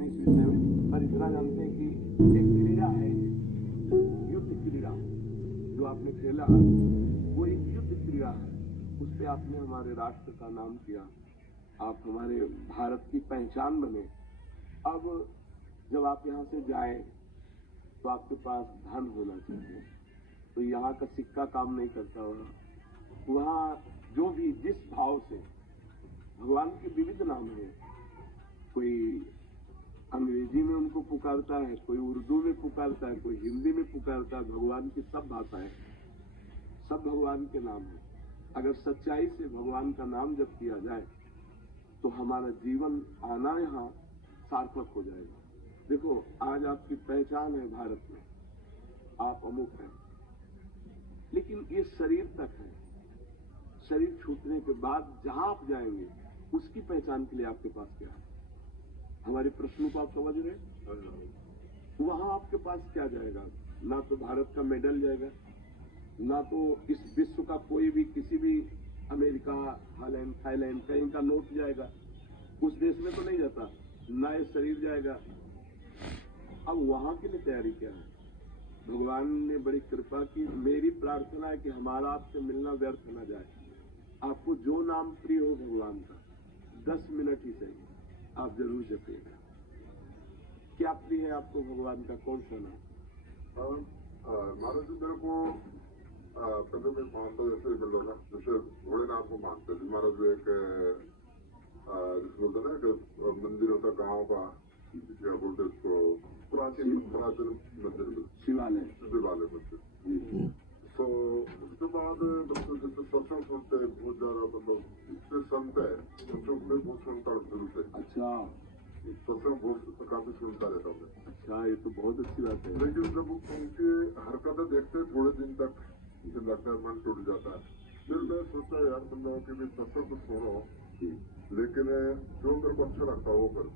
नहीं इस विषय में, पर इतना जानते हैं कि एक क्रीड़ा है, युद्ध क्रीड़ा जो आपने खेला वो एक युद्ध क्रीड़ा है। उस पर आपने हमारे राष्ट्र का नाम किया, आप हमारे भारत की पहचान बने। अब जब आप यहाँ से जाएं तो आपके पास धन होना चाहिए, तो यहाँ का सिक्का काम नहीं करता होगा। वहाँ जो भी जिस भाव से भगवान के विविध नाम है, कोई अंग्रेजी में उनको पुकारता है, कोई उर्दू में पुकारता है, कोई हिंदी में पुकारता है। भगवान की सब भाषाएं, सब भगवान के नाम है। अगर सच्चाई से भगवान का नाम जप किया जाए तो हमारा जीवन आना यहाँ सार्थक हो जाएगा। देखो, आज आपकी पहचान है भारत में, आप अमुक हैं, लेकिन ये शरीर तक है। शरीर छूटने के बाद जहां आप जाएंगे उसकी पहचान के लिए आपके पास क्या है? हमारे प्रश्नों को आप समझ रहे? वहां आपके पास क्या जाएगा? ना तो भारत का मेडल जाएगा, ना तो इस विश्व का कोई भी किसी भी अमेरिका, हालैंड, थाईलैंड कहीं का नोट जाएगा, उस देश में तो नहीं जाता, ना ये शरीर जाएगा। अब वहां के लिए तैयारी क्या है? भगवान ने बड़ी कृपा की। मेरी प्रार्थना है कि हमारा आपसे मिलना व्यर्थ न जाए। आपको जो नाम प्रिय हो भगवान का, 10 मिनट ही सही आप जरूर जपिएगा। क्या प्रिय है आपको भगवान का, कौन सा नाम? महाराज जी, मेरे को पहले मैं मानता जैसे मिल रहा था, जैसे भोलेनाथ को मानते थे महाराज। एक जिसको बोलते ना कि मंदिर होता गाँव का, क्या बोलते उसको, प्राचीन मंदिर, शिवालय मंदिर। तो उसके बाद मतलब जैसे सत्संग सुनते हैं बहुत ज्यादा, मतलब इससे संत है, सत्संग में बहुत सुनता हूँ शुरू से। अच्छा, सत्संग बहुत काफी सुनता रहता हूँ। अच्छा, ये तो बहुत अच्छी बात है। लेकिन जब उनकी हरकतें देखते हैं थोड़े दिन तक मुझे लगता है मन टूट जाता है। फिर मैं सोचता यार मतलब कि मैं सत्संग तो सुनो, लेकिन जो मेरे को अच्छा लगता है वो करो।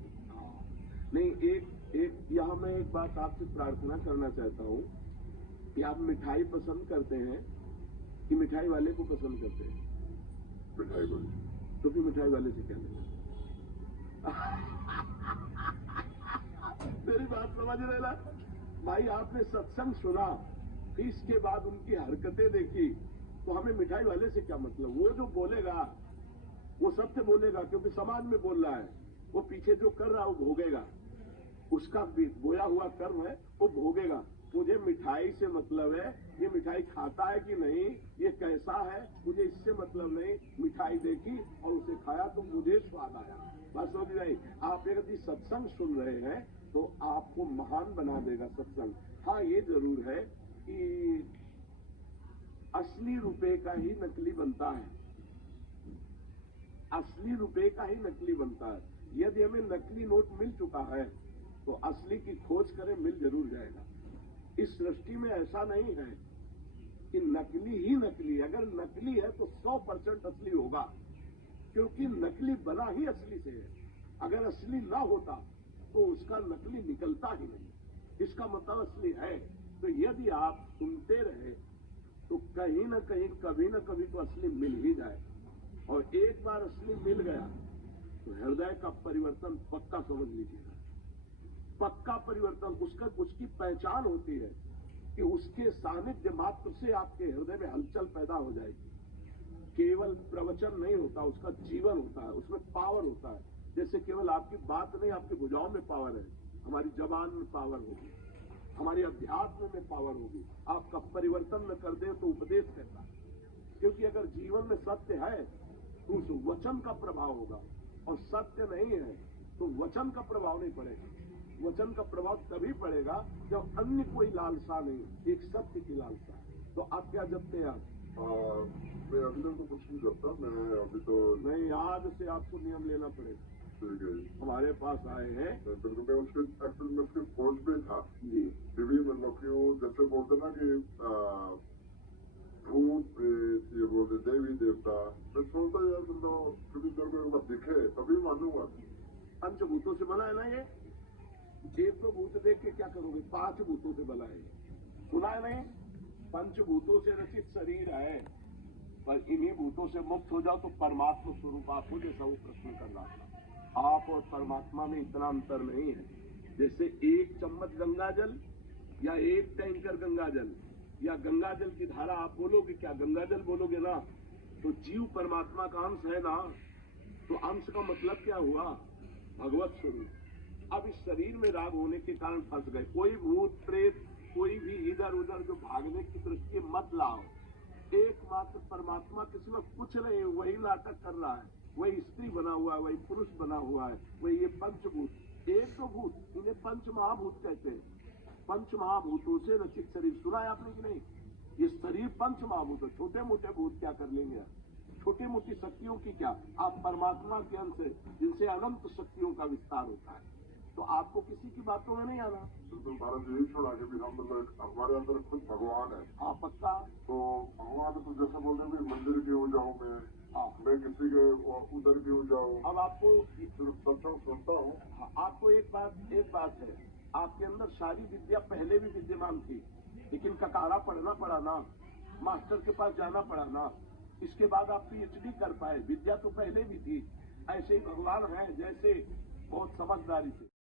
नहीं, एक यहाँ मैं एक बात आपसे प्रार्थना करना चाहता हूँ कि आप मिठाई पसंद करते हैं कि मिठाई वाले को पसंद करते हैं? मिठाई वाले। तो फिर मिठाई वाले से क्या लेना? मेरी बात समझ रहे ना भाई? आपने सत्संग सुना, फिर इसके बाद उनकी हरकतें देखी, तो हमें मिठाई वाले से क्या मतलब? वो जो बोलेगा वो सत्य बोलेगा, क्योंकि समाज में बोल रहा है। वो पीछे जो कर रहा है वो भोगेगा, उसका बोया हुआ कर्म है, वो भोगेगा। मुझे मिठाई से मतलब है, ये मिठाई खाता है कि नहीं, ये कैसा है, मुझे इससे मतलब नहीं। मिठाई देखी और उसे खाया तो मुझे स्वाद आया, बस समझ गई। आप यदि सत्संग सुन रहे हैं तो आपको महान बना देगा सत्संग। हाँ, ये जरूर है कि असली रुपए का ही नकली बनता है, असली रुपए का ही नकली बनता है। यदि हमें नकली नोट मिल चुका है तो असली की खोज करें, मिल जरूर जाएगा। इस सृष्टि में ऐसा नहीं है कि नकली ही नकली। अगर नकली है तो 100% असली होगा, क्योंकि नकली बना ही असली से है। अगर असली ना होता तो उसका नकली निकलता ही नहीं। इसका मतलब असली है। तो यदि आप सुनते रहे तो कहीं ना कहीं, कभी ना कभी तो असली मिल ही जाए। और एक बार असली मिल गया तो हृदय का परिवर्तन पक्का समझ लीजिएगा, पक्का परिवर्तन। उसकी पहचान होती है कि उसके सानिध्य मात्र से आपके हृदय में हलचल पैदा हो जाएगी। केवल प्रवचन नहीं होता, उसका जीवन होता है, उसमें पावर होता है। जैसे केवल आपकी बात नहीं, आपकी भुजाओं में पावर है, हमारी जबान में पावर होगी, हमारी अध्यात्म में पावर होगी। आपका परिवर्तन न कर दे तो उपदेश कहता है, क्योंकि अगर जीवन में सत्य है तो उस वचन का प्रभाव होगा, और सत्य नहीं है तो वचन का प्रभाव नहीं पड़ेगा। वचन का प्रभाव तभी पड़ेगा जब अन्य कोई लालसा नहीं, एक सत्य की लालसा। तो आप क्या जपते हैं? आप मैं अभी तक तो कुछ नहीं करता, मैं अभी तो नहीं, आज से आपको नियम लेना पड़ेगा। ठीक है, हमारे पास आए हैं, बिल्कुल। मैं उसके एक्चुअली में उसके खोज में था जी। भी मतलब कि वो जैसे बोलते ना कि भूत प्रेत, ये बोलते देवी देवता, मैं सोचता यार मतलब कभी मेरे को एक बार दिखे तभी मानूंगा। पंचभूतों से बना है ना ये। एक तो भूत देख के क्या करोगे? 5 भूतों से बना है, सुना है नहीं? पंचभूतों से रचित शरीर है, पर इन्हीं भूतों से मुक्त हो जाओ तो परमात्मा स्वरूप आप हो, जैसा वो प्रश्न कर रहा था। आप आप और परमात्मा में इतना अंतर नहीं है। जैसे एक चम्मच गंगा जल या एक टैंकर गंगा जल या गंगा जल की धारा आप बोलोगे क्या, गंगा जल बोलोगे ना, तो जीव परमात्मा का अंश है ना, तो अंश का मतलब क्या हुआ, भगवत स्वरूप। अब इस शरीर में राग होने के कारण फंस गए। कोई भूत प्रेत कोई भी इधर उधर जो भागने की दृष्टि मत लाओ, एकमात्र परमात्मा किसी में कुछ नहीं, वही नाटक कर रहा है, वही स्त्री बना हुआ है, वही पुरुष बना हुआ है, वही ये पंचभूत, एक तो भूत, इन्हें पंच महाभूत कहते हैं। पंच महाभूतों से रचित शरीर, सुना है आपने कि नहीं, ये शरीर पंच महाभूत है। छोटे मोटे भूत क्या कर लेंगे, छोटी मोटी शक्तियों की क्या, आप परमात्मा के अंश है जिनसे अनंत शक्तियों का विस्तार होता है, तो आपको किसी की बातों में नहीं आना। तो महाराज यही छोड़ा कि भी हम मतलब हमारे अंदर खुद भगवान है। हाँ पक्का। तो भगवान तो जैसे बोलते हैं कि मंदिर क्यों जाऊँ मैं किसी के उधर क्यों जाऊँ। अब आपको सिर्फ सत्संग सुनता हूँ। आपको एक बात है, आपके अंदर सारी विद्या पहले भी विद्यमान थी, लेकिन ककारा पढ़ना पड़ा ना, मास्टर के पास जाना पड़ा ना, इसके बाद आप PhD कर पाए। विद्या तो पहले भी थी। ऐसे ही भगवान है जैसे बहुत समझदारी से